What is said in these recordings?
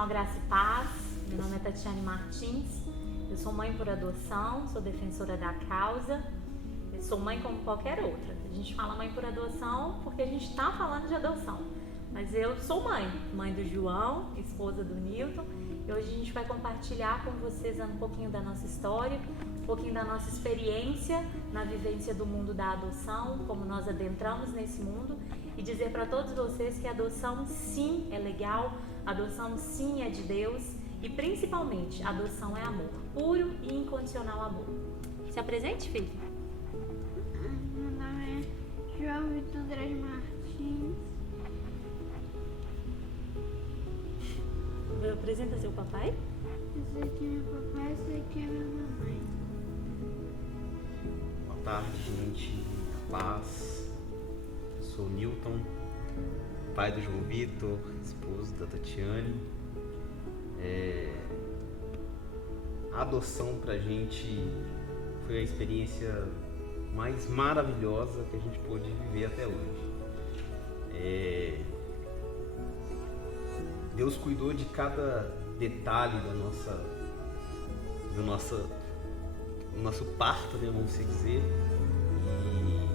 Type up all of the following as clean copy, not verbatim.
Devocional Graça e Paz. Meu nome é Tatiane Martins. Eu sou mãe por adoção, sou defensora da causa. Eu sou mãe como qualquer outra. A gente fala mãe por adoção porque a gente está falando de adoção. Mas eu sou mãe do João, esposa do Newton. E hoje a gente vai compartilhar com vocês um pouquinho da nossa história, um pouquinho da nossa experiência na vivência do mundo da adoção, como nós adentramos nesse mundo, e dizer para todos vocês que a adoção sim é legal, a adoção sim é de Deus e principalmente a adoção é amor, puro e incondicional amor. Se apresente, filho. Meu nome é João Vitor Andrés Martins. Apresenta seu papai. Esse aqui é meu papai, esse aqui é minha mamãe. Boa tarde, gente. Paz. Eu sou o Newton, pai do João Vitor, esposo da Tatiane. A adoção pra gente foi a experiência mais maravilhosa que a gente pôde viver até hoje. Deus cuidou de cada detalhe do nosso parto, né, vamos dizer, e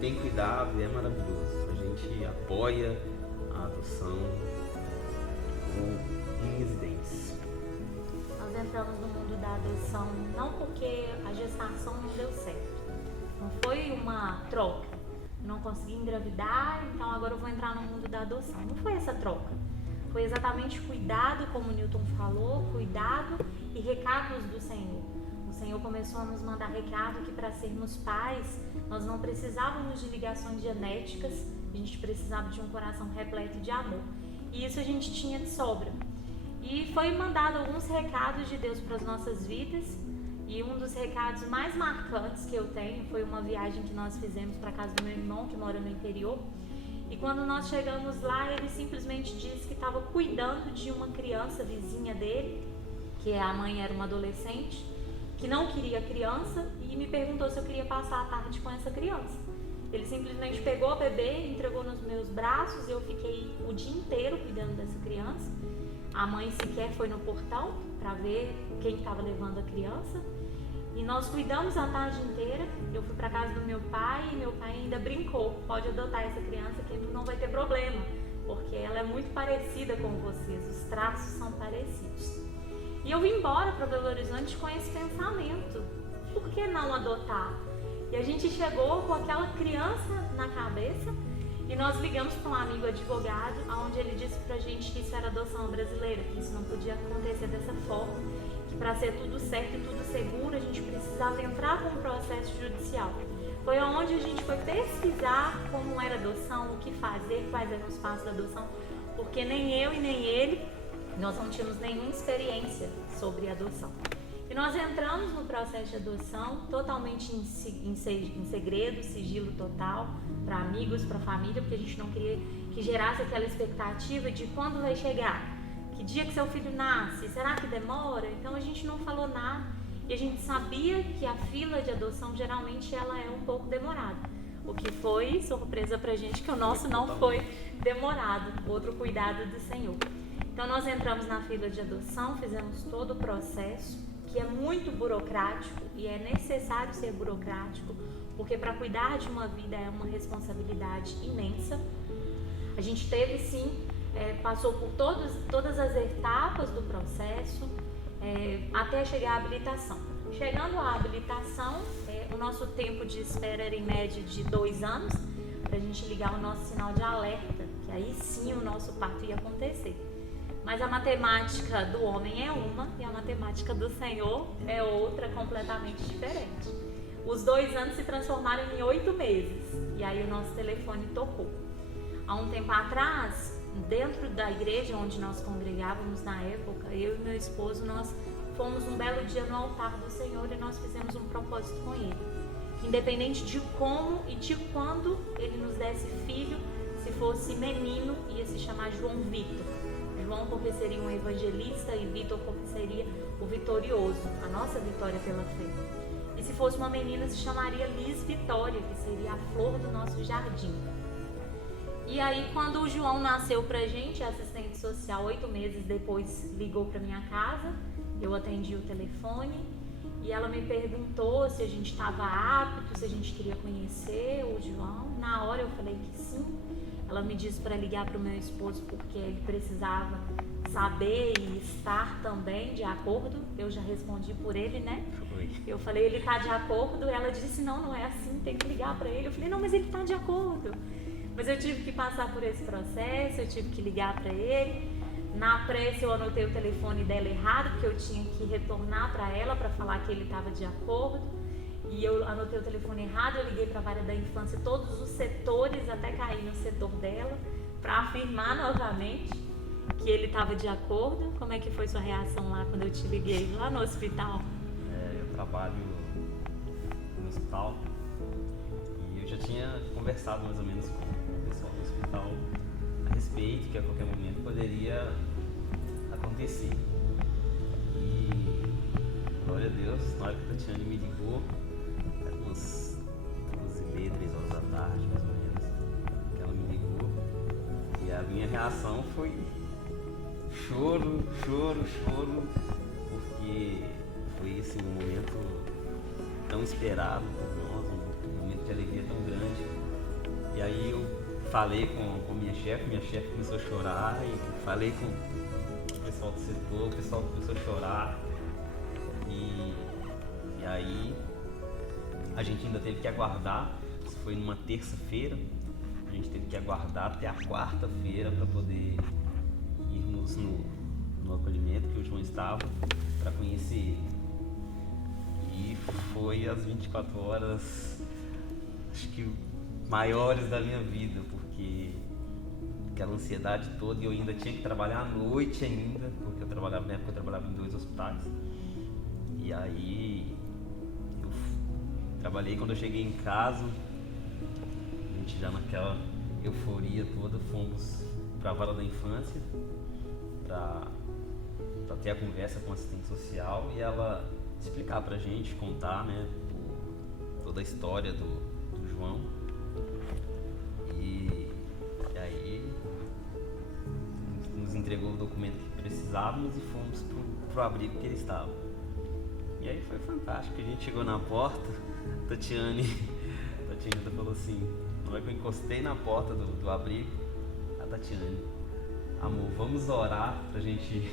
tem cuidado e é maravilhoso. A gente apoia a adoção com unhas e dentes. Nós entramos no mundo da adoção não porque a gestação não deu certo, não foi uma troca. Eu não consegui engravidar, então agora eu vou entrar no mundo da adoção. Não foi essa troca. Foi exatamente cuidado, como o Newton falou, cuidado e recados do Senhor. O Senhor começou a nos mandar recado que para sermos pais, nós não precisávamos de ligações genéticas, a gente precisava de um coração repleto de amor. E isso a gente tinha de sobra. E foi mandado alguns recados de Deus para as nossas vidas, e um dos recados mais marcantes que eu tenho foi uma viagem que nós fizemos para a casa do meu irmão, que mora no interior. E quando nós chegamos lá, ele simplesmente disse que estava cuidando de uma criança vizinha dele, que a mãe era uma adolescente, que não queria criança, e me perguntou se eu queria passar a tarde com essa criança. Ele simplesmente pegou o bebê, entregou nos meus braços, e eu fiquei o dia inteiro cuidando dessa criança. A mãe sequer foi no portão para ver quem estava levando a criança. E nós cuidamos a tarde inteira. Eu fui para casa do meu pai e meu pai ainda brincou: pode adotar essa criança que não vai ter problema, porque ela é muito parecida com vocês, os traços são parecidos. E eu vim embora para Belo Horizonte com esse pensamento: por que não adotar? E a gente chegou com aquela criança na cabeça e nós ligamos para um amigo advogado, onde ele disse pra gente que isso era adoção brasileira, que isso não podia acontecer dessa forma, que para ser tudo certo e tudo seguro a gente precisava entrar com um processo judicial. Foi onde a gente foi pesquisar como era adoção, o que fazer, quais eram os passos da adoção, porque nem eu e nem ele, nós não tínhamos nenhuma experiência sobre adoção. E nós entramos no processo de adoção totalmente em segredo, sigilo total, para amigos, para família, porque a gente não queria que gerasse aquela expectativa de quando vai chegar, que dia que seu filho nasce, será que demora? Então a gente não falou nada e a gente sabia que a fila de adoção geralmente ela é um pouco demorada. O que foi surpresa pra gente que o nosso não foi demorado, outro cuidado do Senhor. Então nós entramos na fila de adoção, fizemos todo o processo, que é muito burocrático e é necessário ser burocrático, porque para cuidar de uma vida é uma responsabilidade imensa. A gente teve sim, passou por todas as etapas do processo até chegar à habilitação. Chegando à habilitação, o nosso tempo de espera era em média de 2 anos, para a gente ligar o nosso sinal de alerta, que aí sim o nosso parto ia acontecer. Mas a matemática do homem é uma e a matemática do Senhor é outra, completamente diferente. Os 2 anos se transformaram em 8 meses e aí o nosso telefone tocou. Há um tempo atrás, dentro da igreja onde nós congregávamos na época, eu e meu esposo, nós fomos um belo dia no altar do Senhor e nós fizemos um propósito com Ele. Independente de como e de quando Ele nos desse filho, se fosse menino, ia se chamar João Vitor. João porque seria um evangelista e Vitor porque seria o vitorioso, a nossa vitória pela fé. E se fosse uma menina se chamaria Liz Vitória, que seria a flor do nosso jardim. E aí, quando o João nasceu pra gente, a assistente social, 8 meses depois, ligou pra minha casa. Eu atendi o telefone e ela me perguntou se a gente estava apto, se a gente queria conhecer o João. Na hora eu falei que sim. Ela me disse para ligar para o meu esposo porque ele precisava saber e estar também de acordo. Eu já respondi por ele, né? Eu falei, ele está de acordo. Ela disse, não é assim, tem que ligar para ele. Eu falei, não, mas ele está de acordo. Mas eu tive que passar por esse processo, eu tive que ligar para ele. Na pressa eu anotei o telefone dela errado, porque eu tinha que retornar para ela para falar que ele estava de acordo. E eu anotei o telefone errado, eu liguei para a vara da infância, todos os setores, até cair no setor dela, para afirmar novamente que ele estava de acordo. Como é que foi sua reação lá quando eu te liguei lá no hospital? Eu trabalho no hospital e eu já tinha conversado mais ou menos com o pessoal do hospital a respeito que a qualquer momento poderia acontecer. E glória a Deus, na hora que a Tatiane me ligou, era umas 12h30, 3h da tarde, mais ou menos, que ela me ligou, e a minha reação foi choro, porque foi assim, um momento tão esperado por nós, um momento de alegria tão grande. E aí eu falei com minha chefe começou a chorar, e falei com o pessoal do setor, o pessoal começou a chorar. E aí a gente ainda teve que aguardar, isso foi numa terça-feira, a gente teve que aguardar até a quarta-feira para poder irmos no acolhimento que o João estava, para conhecer ele. E foi as 24 horas, acho que maiores da minha vida, porque aquela ansiedade toda, e eu ainda tinha que trabalhar à noite ainda, porque eu trabalhava, na época eu trabalhava em 2 hospitais. E aí eu trabalhei, quando eu cheguei em casa, a gente já naquela euforia toda, fomos para a vara da infância para ter a conversa com a assistente social e ela explicar pra gente, contar, né, toda a história do João. E aí nos entregou o documento que precisávamos e fomos pro abrigo que ele estava. E aí foi fantástico, a gente chegou na porta, a Tatiane falou assim, na hora que eu encostei na porta do abrigo, a Tatiane, amor, vamos orar pra gente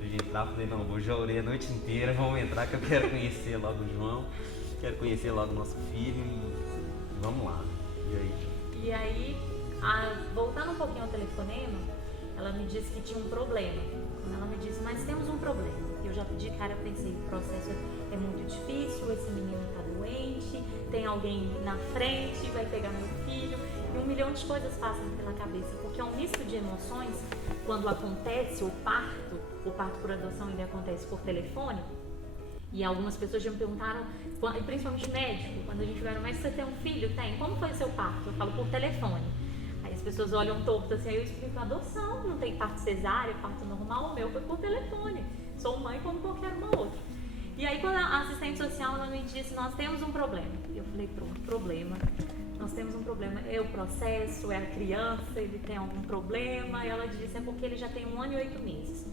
entrar. Eu falei, não, eu já orei a noite inteira, vamos entrar que eu quero conhecer logo o João, quero conhecer logo o nosso filho e vamos lá. E aí, voltando um pouquinho ao telefonema, ela me disse que tinha um problema. Quando ela me disse, mas temos um problema. Eu já de cara pensei, o processo é muito difícil, esse menino tá doente, tem alguém na frente, vai pegar meu filho, e 1 milhão de coisas passam pela cabeça, porque é um misto de emoções. Quando acontece o parto por adoção, ele acontece por telefone, e algumas pessoas já me perguntaram, principalmente médico, quando a gente vai, mas você tem um filho? Tem. Como foi o seu parto? Eu falo por telefone. Aí as pessoas olham torto assim, aí eu explico, adoção, não tem parto cesárea, parto normal, o meu foi por telefone. Sou mãe como qualquer uma outra. E aí quando a assistente social ela me disse, nós temos um problema. Eu falei, pronto, problema. Nós temos um problema, é o processo, é a criança, ele tem algum problema. E ela disse, é porque ele já tem 1 ano e 8 meses.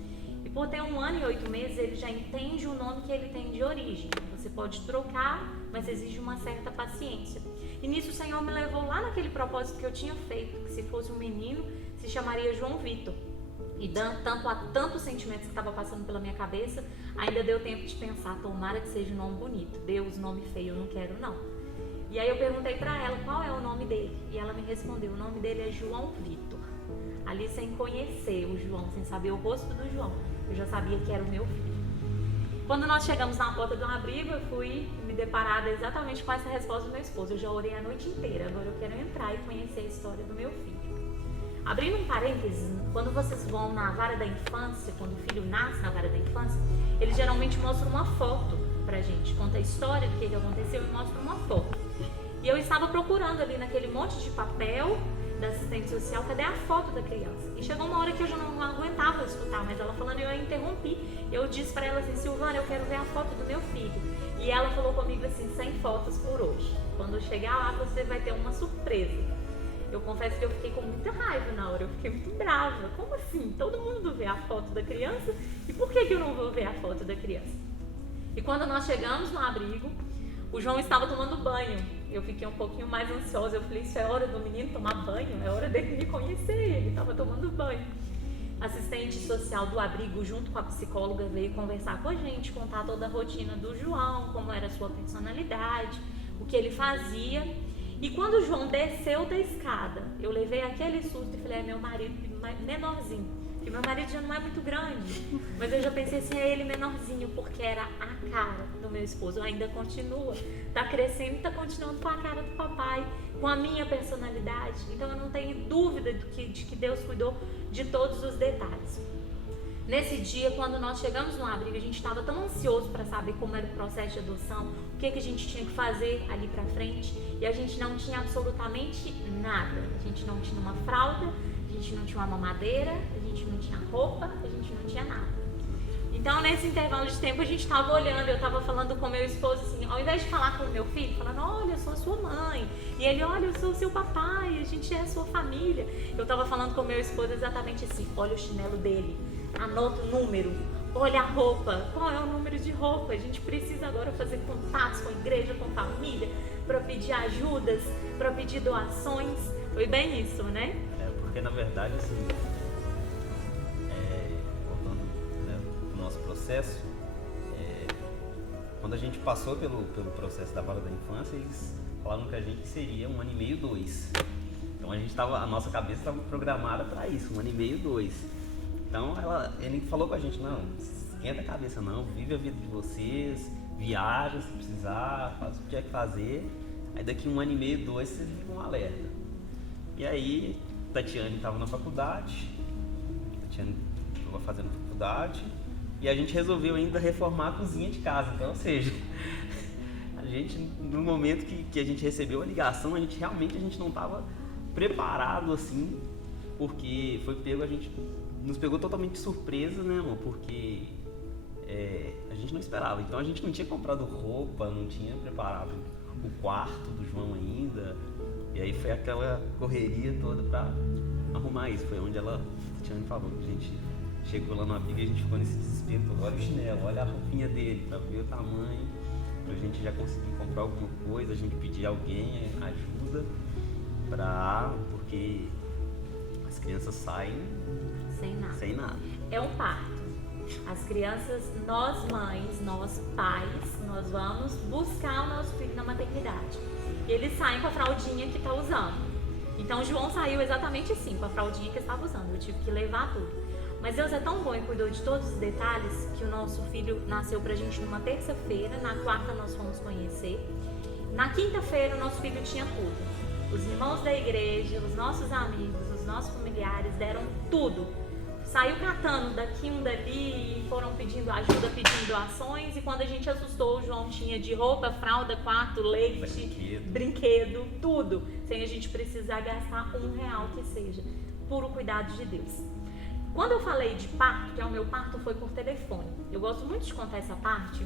E por ter 1 ano e 8 meses, ele já entende o nome que ele tem de origem. Você pode trocar, mas exige uma certa paciência. E nisso o Senhor me levou lá naquele propósito que eu tinha feito, que se fosse um menino, se chamaria João Vitor. E tantos sentimentos que estavam passando pela minha cabeça, ainda deu tempo de pensar, tomara que seja um nome bonito. Deus, nome feio, eu não quero não. E aí eu perguntei pra ela qual é o nome dele. E ela me respondeu, o nome dele é João Vitor. Ali sem conhecer o João, sem saber o rosto do João, eu já sabia que era o meu filho. Quando nós chegamos na porta do abrigo, eu fui me deparar exatamente com essa resposta do meu esposo. Eu já orei a noite inteira, agora eu quero entrar e conhecer a história do meu filho. Abrindo um parênteses, quando vocês vão na vara da infância, quando o filho nasce na vara da infância, eles geralmente mostram uma foto pra gente, conta a história do que aconteceu e mostra uma foto. E eu estava procurando ali naquele monte de papel da assistente social, cadê a foto da criança? E chegou uma hora que eu já não aguentava escutar, mas ela falando, eu a interrompi. Eu disse pra ela assim, Silvana, eu quero ver a foto do meu filho. E ela falou comigo assim, sem fotos por hoje. Quando eu chegar lá, você vai ter uma surpresa. Eu confesso que eu fiquei com muita raiva na hora, eu fiquei muito brava. Como assim? Todo mundo vê a foto da criança e por que eu não vou ver a foto da criança? E quando nós chegamos no abrigo, o João estava tomando banho. Eu fiquei um pouquinho mais ansiosa, eu falei, isso é hora do menino tomar banho, é hora dele me conhecer, ele estava tomando banho. A assistente social do abrigo, junto com a psicóloga, veio conversar com a gente, contar toda a rotina do João, como era a sua personalidade, o que ele fazia. E quando o João desceu da escada, eu levei aquele susto e falei, é meu marido menorzinho. Porque meu marido já não é muito grande, mas eu já pensei assim, é ele menorzinho, porque era a cara do meu esposo. Ainda continua, tá crescendo e tá continuando com a cara do papai, com a minha personalidade. Então eu não tenho dúvida de que Deus cuidou de todos os detalhes. Nesse dia, quando nós chegamos no abrigo, a gente estava tão ansioso para saber como era o processo de adoção, o que a gente tinha que fazer ali para frente, e a gente não tinha absolutamente nada. A gente não tinha uma fralda, a gente não tinha uma mamadeira, a gente não tinha roupa, a gente não tinha nada. Então, nesse intervalo de tempo, a gente estava olhando, eu estava falando com meu esposo assim, ao invés de falar com o meu filho, falando, olha, eu sou a sua mãe, e ele, olha, eu sou o seu papai, a gente é a sua família. Eu estava falando com meu esposo exatamente assim, olha o chinelo dele, anota o número, olha a roupa, qual é o número de roupa, a gente precisa agora fazer contatos com a igreja, com a família, para pedir ajudas, para pedir doações. Foi bem isso, né? Porque na verdade, assim, voltando, né, pro nosso processo, quando a gente passou pelo processo da vara da infância, eles falaram que a gente seria 1 ano e meio, 2. Então a nossa cabeça estava programada para isso, 1 ano e meio, 2. Então ele falou com a gente, não, esquenta a cabeça não, vive a vida de vocês, viaja se precisar, faz o que tiver que fazer, aí daqui 1 ano e meio, 2 vocês ficam um alerta. E aí Tatiane estava na faculdade, Tatiane estava fazendo faculdade, e a gente resolveu ainda reformar a cozinha de casa. Então, ou seja, a gente, no momento que a gente recebeu a ligação, a gente não estava preparado assim, porque a gente nos pegou totalmente de surpresa, né, amor? Porque a gente não esperava. Então a gente não tinha comprado roupa, não tinha preparado o quarto do João ainda. E aí foi aquela correria toda pra arrumar isso. Foi onde a Tiane falou que a gente chegou lá no abrigo e a gente ficou nesse desespero. Olha o chinelo, olha a roupinha dele, pra ver o tamanho, pra gente já conseguir comprar alguma coisa, a gente pedir alguém ajuda porque as crianças saem sem nada. É um parto. As crianças, nós mães, nós pais, nós vamos buscar o nosso filho na maternidade. E eles saem com a fraldinha que está usando. Então o João saiu exatamente assim, com a fraldinha que estava usando. Eu tive que levar tudo. Mas Deus é tão bom e cuidou de todos os detalhes que o nosso filho nasceu pra gente numa terça-feira, na quarta nós fomos conhecer. Na quinta-feira o nosso filho tinha tudo. Os irmãos da igreja, os nossos amigos, os nossos familiares deram tudo. Saiu catando daqui um dali e foram pedindo ajuda, pedindo doações. E quando a gente assustou, o João tinha de roupa, fralda, quarto, leite, brinquedo, tudo. Sem a gente precisar gastar R$1 que seja. Puro cuidado de Deus. Quando eu falei de parto, que é o meu parto, foi por telefone. Eu gosto muito de contar essa parte,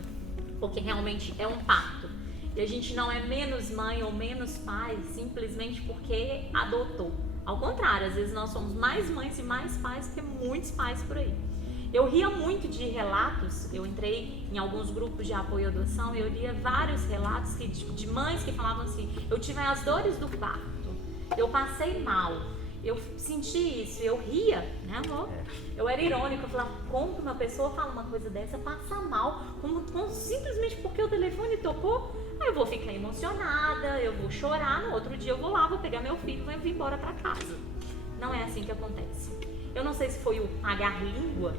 porque realmente é um parto. E a gente não é menos mãe ou menos pai simplesmente porque adotou. Ao contrário, às vezes nós somos mais mães e mais pais que muitos pais por aí. Eu ria muito de relatos, eu entrei em alguns grupos de apoio à adoção e eu lia vários relatos de mães que falavam assim, eu tive as dores do parto, eu passei mal, eu senti isso, eu ria, né amor? Eu era irônica, eu falava, como que uma pessoa fala uma coisa dessa, passa mal, simplesmente porque o telefone tocou? Eu vou ficar emocionada, eu vou chorar, no outro dia eu vou lá, vou pegar meu filho e vou embora pra casa. Não é assim que acontece. Eu não sei se foi o pagar língua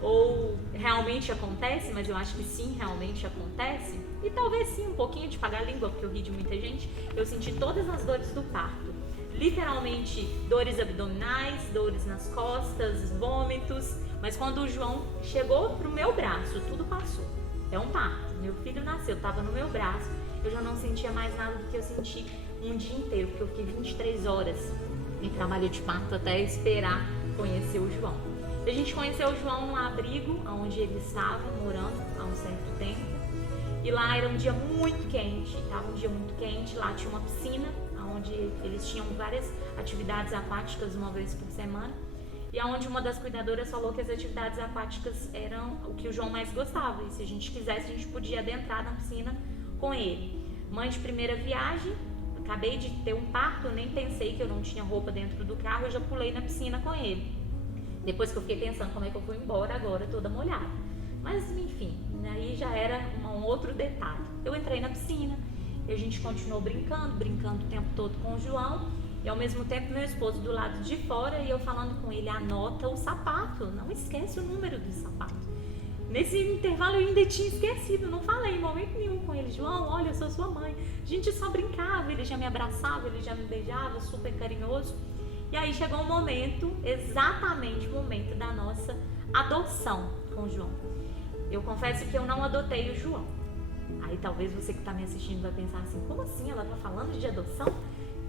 ou realmente acontece, mas eu acho que sim, realmente acontece. E talvez sim, um pouquinho de pagar língua, porque eu ri de muita gente. Eu senti todas as dores do parto. Literalmente, dores abdominais, dores nas costas, vômitos. Mas quando o João chegou pro meu braço, tudo passou. É um parto. Meu filho nasceu, estava no meu braço. Eu já não sentia mais nada do que eu senti um dia inteiro, porque eu fiquei 23 horas em trabalho de parto até esperar conhecer o João. A gente conheceu o João no abrigo, onde ele estava morando há um certo tempo. E lá era um dia muito quente, estava um dia muito quente. Lá tinha uma piscina, onde eles tinham várias atividades aquáticas uma vez por semana. E aonde uma das cuidadoras falou que as atividades aquáticas eram o que o João mais gostava. E se a gente quisesse, a gente podia adentrar na piscina com ele. Mãe de primeira viagem, acabei de ter um parto, eu nem pensei que eu não tinha roupa dentro do carro, eu já pulei na piscina com ele. Depois que eu fiquei pensando como é que eu fui embora agora, toda molhada. Mas enfim, aí já era um outro detalhe. Eu entrei na piscina e a gente continuou brincando o tempo todo com o João. E ao mesmo tempo meu esposo do lado de fora e eu falando com ele, anota o sapato, não esquece o número do sapato. Nesse intervalo eu ainda tinha esquecido, não falei em momento nenhum com ele, João, olha, eu sou sua mãe. A gente só brincava, ele já me abraçava, ele já me beijava, super carinhoso. E aí chegou um momento, exatamente o momento da nossa adoção com o João. Eu confesso que eu não adotei o João. Aí talvez você que está me assistindo vai pensar assim, como assim, ela está falando de adoção?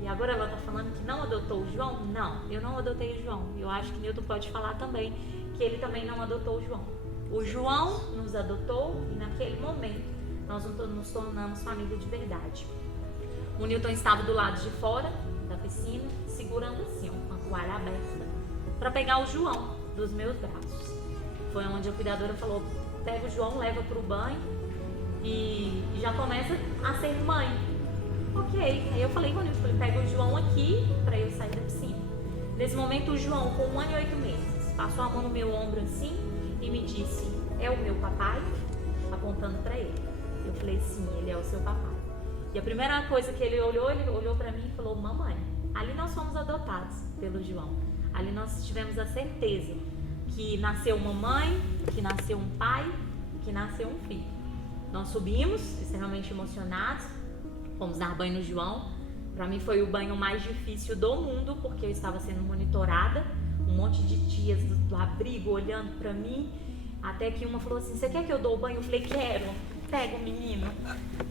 E agora ela está falando que não adotou o João? Não, eu não adotei o João. Eu acho que Nilton pode falar também que ele também não adotou o João. O João nos adotou e naquele momento nós nos tornamos família de verdade. O Nilton estava do lado de fora da piscina, segurando assim, uma toalha aberta, para pegar o João dos meus braços. Foi onde a cuidadora falou, pega o João, leva para o banho e já começa a ser mãe. Ok, aí eu falei com o Nilton, pega o João aqui para eu sair da piscina. Nesse momento o João, com 1 ano e 8 meses, passou a mão no meu ombro assim e me disse, é o meu papai? Apontando para ele. Eu falei, sim, ele é o seu papai. E a primeira coisa que ele olhou para mim e falou, mamãe, ali nós fomos adotados pelo João. Ali nós tivemos a certeza que nasceu uma mãe, que nasceu um pai, que nasceu um filho. Nós subimos, extremamente emocionados, fomos dar banho no João. Para mim foi o banho mais difícil do mundo, porque eu estava sendo monitorada. Um monte de tias do abrigo olhando para mim. Até que uma falou assim, você quer que eu dou o banho? Eu falei, quero. Pega o menino,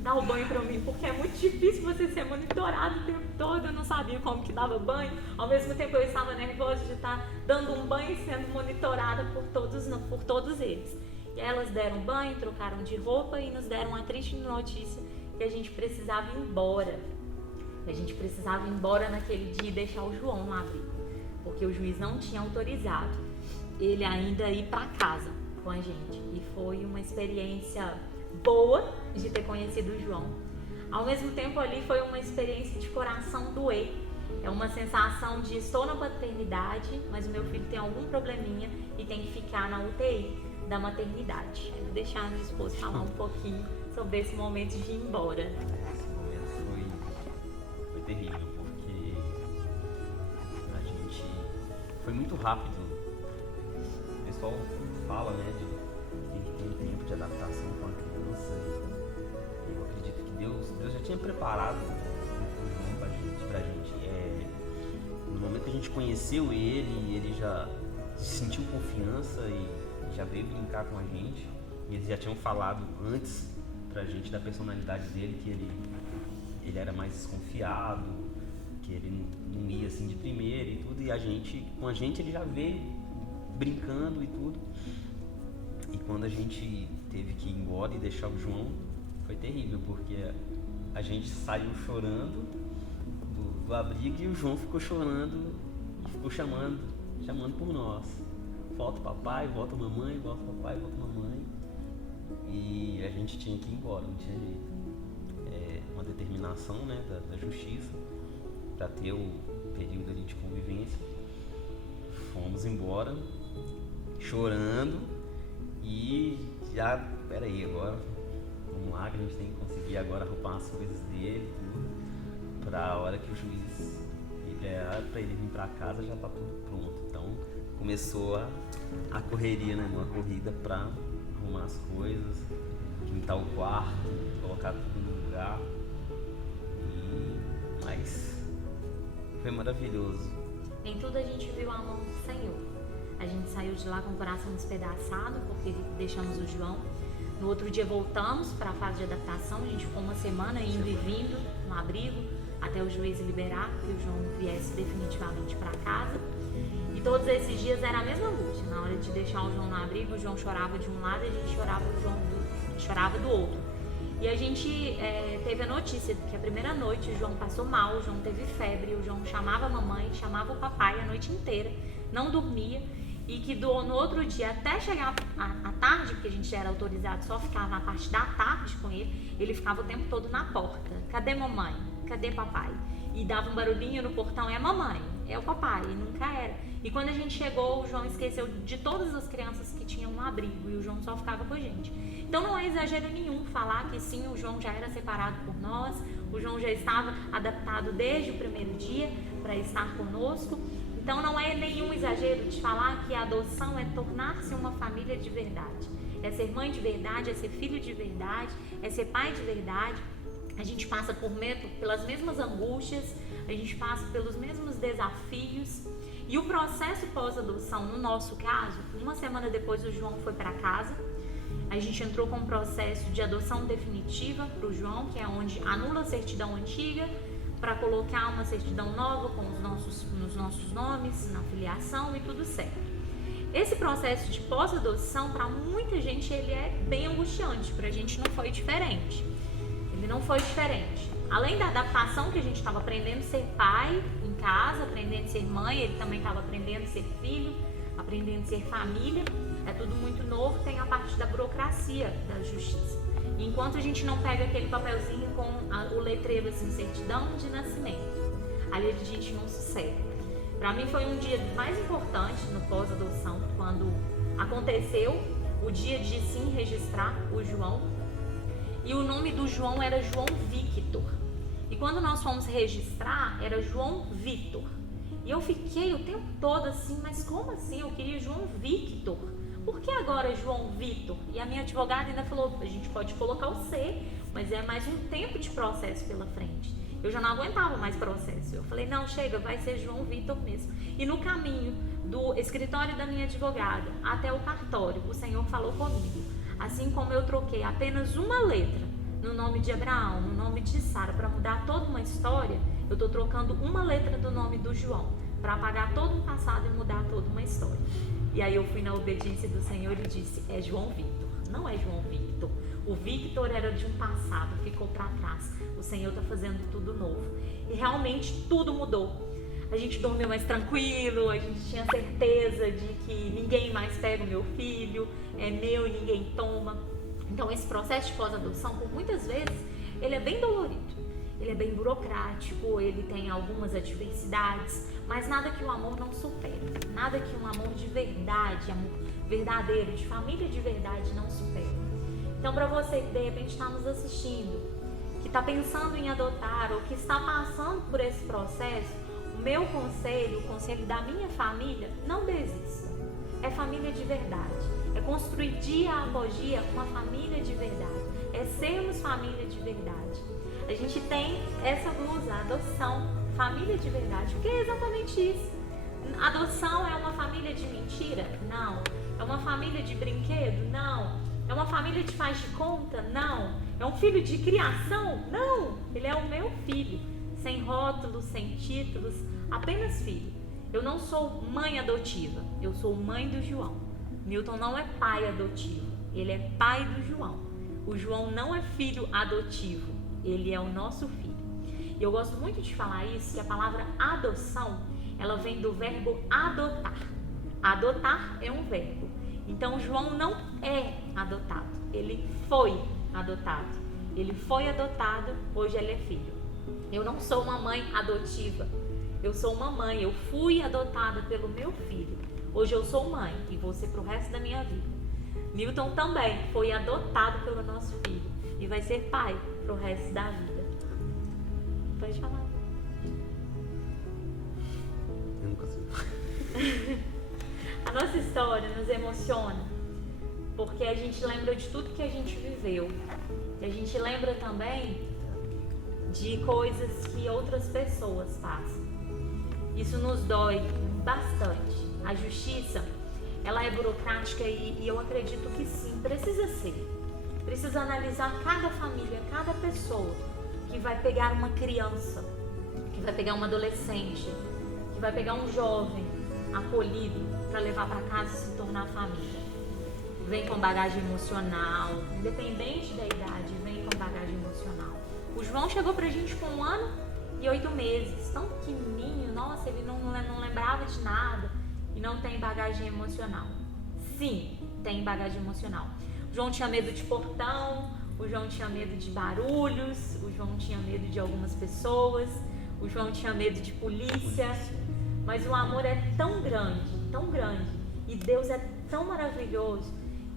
dá o banho pra mim, porque é muito difícil você ser monitorado o tempo todo. Eu não sabia como que dava banho. Ao mesmo tempo eu estava nervosa de estar dando um banho e sendo monitorada por todos eles. E elas deram banho, trocaram de roupa e nos deram a triste notícia que a gente precisava ir embora. A gente precisava ir embora naquele dia e deixar o João no abrigo, porque o juiz não tinha autorizado ele ainda ir para casa com a gente. E foi uma experiência boa de ter conhecido o João. Ao mesmo tempo ali foi uma experiência de coração doer. É uma sensação de estou na paternidade, mas o meu filho tem algum probleminha e tem que ficar na UTI da maternidade. Eu vou deixar a minha esposa falar um pouquinho sobre esse momento de ir embora. Esse momento foi terrível, porque a gente foi muito rápido. O pessoal fala, né, de que tem que ter um tempo de adaptação com a criança, e eu acredito que Deus já tinha preparado o João pra gente. No momento que a gente conheceu ele já sentiu confiança e já veio brincar com a gente. E eles já tinham falado antes pra gente da personalidade dele, que ele era mais desconfiado, que ele não ia assim de primeira e tudo, e com a gente ele já veio brincando e tudo. E quando a gente teve que ir embora e deixar o João, foi terrível, porque a gente saiu chorando do abrigo e o João ficou chorando e ficou chamando por nós. Volta papai, volta mamãe, volta papai, volta mamãe. E a gente tinha que ir embora, não tinha jeito. Uma determinação, né, da justiça para ter o período ali de convivência. Fomos embora, chorando e já, peraí, agora vamos lá que a gente tem que conseguir agora arrumar as coisas dele e tudo, para a hora que o juiz liberar para ele vir para casa já tá tudo pronto. Então começou a correria, né, uma corrida para arrumar as coisas, pintar o quarto, colocar tudo no lugar. Mas foi maravilhoso. Em tudo a gente viu a mão do Senhor. A gente saiu de lá com o coração despedaçado porque deixamos o João. No outro dia voltamos para a fase de adaptação. A gente ficou uma semana indo e vindo no abrigo até o juiz liberar que o João viesse definitivamente para casa. E todos esses dias era a mesma angústia. Na hora de deixar o João no abrigo, o João chorava de um lado e a gente chorava do outro. E a gente teve a notícia que a primeira noite o João passou mal, o João teve febre, o João chamava a mamãe, chamava o papai a noite inteira, não dormia. E que no outro dia, até chegar à tarde, porque a gente era autorizado só ficar na parte da tarde com ele ficava o tempo todo na porta. Cadê mamãe? Cadê papai? E dava um barulhinho no portão, é a mamãe, é o papai, e nunca era. E quando a gente chegou, o João esqueceu de todas as crianças que tinham um abrigo, e o João só ficava com a gente. Então não é exagero nenhum falar que sim, o João já era separado por nós, o João já estava adaptado desde o primeiro dia para estar conosco. Então não é nenhum exagero de falar que a adoção é tornar-se uma família de verdade. É ser mãe de verdade, é ser filho de verdade, é ser pai de verdade. A gente passa pelas mesmas angústias, a gente passa pelos mesmos desafios. E o processo pós-adoção, no nosso caso, uma semana depois o João foi para casa. A gente entrou com um processo de adoção definitiva para o João, que é onde anula a certidão antiga para colocar uma certidão nova com os nossos nomes, na filiação e tudo certo. Esse processo de pós-adoção, para muita gente, ele é bem angustiante, para a gente não foi diferente. Ele não foi diferente. Além da adaptação que a gente estava aprendendo a ser pai em casa, aprendendo a ser mãe, ele também estava aprendendo a ser filho, aprendendo a ser família. É tudo muito novo, tem a parte da burocracia da justiça. E enquanto a gente não pega aquele papelzinho com o letreiro assim, certidão de nascimento, ali a gente não sossega. Para mim foi um dia mais importante no pós-adoção, quando aconteceu o dia de sim registrar o João. E o nome do João era João Victor. E quando nós fomos registrar, era João Vitor. E eu fiquei o tempo todo assim, mas como assim? Eu queria João Victor. Por que agora João Vitor? E a minha advogada ainda falou, a gente pode colocar o C, mas é mais um tempo de processo pela frente. Eu já não aguentava mais processo. Eu falei, não, chega, vai ser João Vitor mesmo. E no caminho do escritório da minha advogada até o cartório, o Senhor falou comigo. Assim como eu troquei apenas uma letra no nome de Abraão, no nome de Sara, para mudar toda uma história, eu estou trocando uma letra do nome do João, para apagar todo um passado e mudar toda uma história. E aí eu fui na obediência do Senhor e disse, é João Victor, não é João Victor. O Victor era de um passado, ficou para trás. O Senhor está fazendo tudo novo. E realmente tudo mudou. A gente dormiu mais tranquilo, a gente tinha certeza de que ninguém mais pega o meu filho, é meu e ninguém toma. Então esse processo de pós-adoção, por muitas vezes, ele é bem dolorido. Ele é bem burocrático, ele tem algumas adversidades, mas nada que o amor não supere. Nada que um amor de verdade, amor verdadeiro, de família de verdade não supere. Então para você que de repente está nos assistindo, que está pensando em adotar ou que está passando por esse processo, o meu conselho, o conselho da minha família, não desista. É família de verdade. É construir dia após dia uma família de verdade. É sermos família de verdade. A gente tem essa blusa, adoção, família de verdade, porque é exatamente isso. Adoção é uma família de mentira? Não. É uma família de brinquedo? Não. É uma família de faz de conta? Não. É um filho de criação? Não. Ele é o meu filho, sem rótulos, sem títulos, apenas filho. Eu não sou mãe adotiva, eu sou mãe do João. Milton não é pai adotivo, ele é pai do João. O João não é filho adotivo, ele é o nosso filho. E eu gosto muito de falar isso, que a palavra adoção, ela vem do verbo adotar. Adotar é um verbo. Então João não é adotado, ele foi adotado. Ele foi adotado, hoje ele é filho. Eu não sou uma mãe adotiva, eu sou uma mãe, eu fui adotada pelo meu filho. Hoje eu sou mãe e vou ser pro resto da minha vida. Milton também foi adotado pelo nosso filho e vai ser pai pro resto da vida. Pode falar. Eu não consigo. A nossa história nos emociona porque a gente lembra de tudo que a gente viveu. E a gente lembra também de coisas que outras pessoas passam. Isso nos dói bastante. A justiça, ela é burocrática e eu acredito que sim, precisa ser. Precisa analisar cada família, cada pessoa que vai pegar uma criança, que vai pegar uma adolescente, que vai pegar um jovem acolhido para levar para casa e se tornar família. Vem com bagagem emocional, independente da idade, vem com bagagem João chegou pra gente com 1 ano e 8 meses, tão pequenininho, nossa, ele não lembrava de nada e não tem bagagem emocional. Sim, tem bagagem emocional. O João tinha medo de portão, o João tinha medo de barulhos, o João tinha medo de algumas pessoas, o João tinha medo de polícia, mas o amor é tão grande, e Deus é tão maravilhoso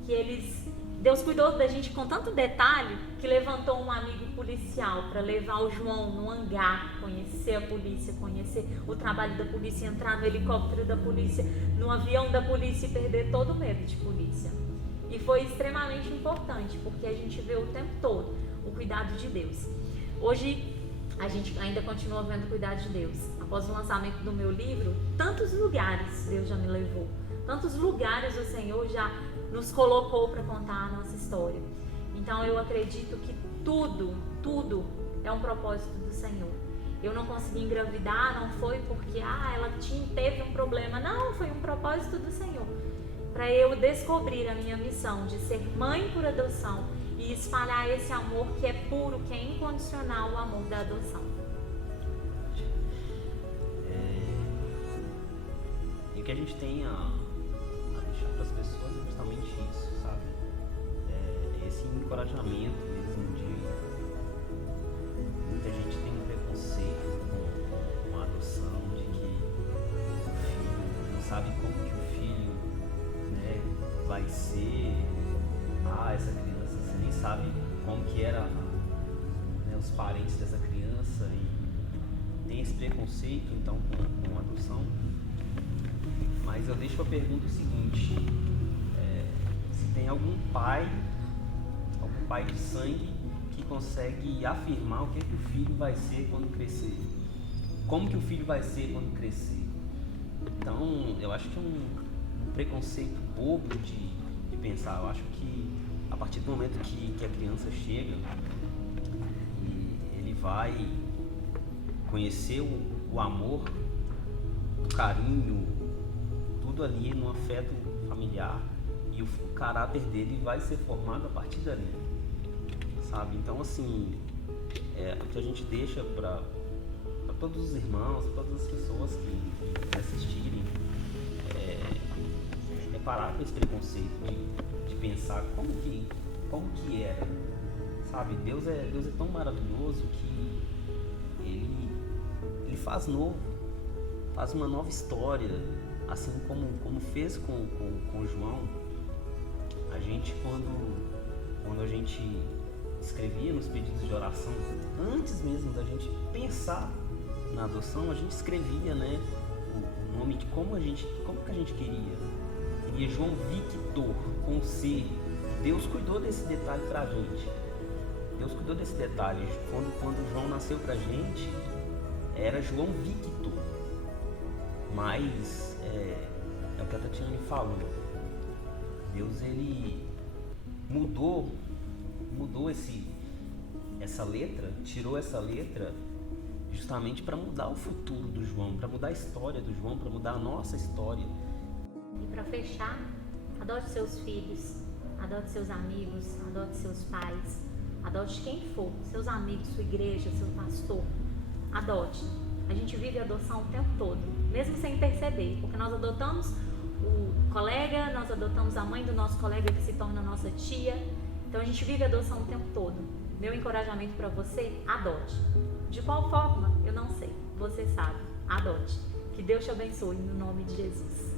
que Deus cuidou da gente com tanto detalhe que levantou um amigo policial para levar o João no hangar, conhecer a polícia, conhecer o trabalho da polícia, entrar no helicóptero da polícia, no avião da polícia e perder todo o medo de polícia. E foi extremamente importante, porque a gente vê o tempo todo o cuidado de Deus. Hoje a gente ainda continua vendo o cuidado de Deus. Após o lançamento do meu livro, tantos lugares Deus já me levou, tantos lugares o Senhor já nos colocou para contar a nossa história. Então eu acredito que tudo é um propósito do Senhor. Eu não consegui engravidar, não foi porque ela teve um problema, não, foi um propósito do Senhor, para eu descobrir a minha missão de ser mãe por adoção e espalhar esse amor que é puro, que é incondicional, o amor da adoção. E o que a gente tem a deixar para as pessoas é justamente isso, sabe? Esse encorajamento mesmo de muita gente tem um preconceito com a adoção, de que o filho não sabe como que o filho, né, vai ser. Essa criança, você nem sabe como que era, né, os parentes dessa criança, e tem esse preconceito então com a adoção. Mas eu deixo a pergunta o seguinte: se tem algum pai de sangue que consegue afirmar o que o filho vai ser quando crescer, como que o filho vai ser quando crescer. Então eu acho que é um preconceito bobo de pensar. Eu acho que a partir do momento que a criança chega e ele vai conhecer o amor, o carinho, tudo ali no afeto familiar, e o caráter dele vai ser formado a partir dali, sabe? Então assim, o que a gente deixa para todos os irmãos, todas as pessoas que assistirem, parar com esse preconceito de pensar como que era, sabe? Deus é tão maravilhoso que ele faz novo, faz uma nova história, assim como fez com João. A gente, quando a gente escrevia nos pedidos de oração, antes mesmo da gente pensar na adoção, a gente escrevia, né, o nome de como que a gente queria. E João Victor, com C. Deus cuidou desse detalhe pra gente. Deus cuidou desse detalhe. Quando João nasceu pra gente, era João Victor. Mas é o que a Tatiane falou. Deus, ele mudou essa letra, tirou essa letra justamente para mudar o futuro do João, para mudar a história do João, para mudar a nossa história. E para fechar, adote seus filhos, adote seus amigos, adote seus pais, adote quem for, seus amigos, sua igreja, seu pastor, adote. A gente vive a adoção o tempo todo, mesmo sem perceber, porque nós adotamos o colega, nós adotamos a mãe do nosso colega que se torna nossa tia, então a gente vive a adoção o tempo todo. Meu encorajamento para você, adote. De qual forma? Eu não sei, você sabe, adote. Que Deus te abençoe no nome de Jesus.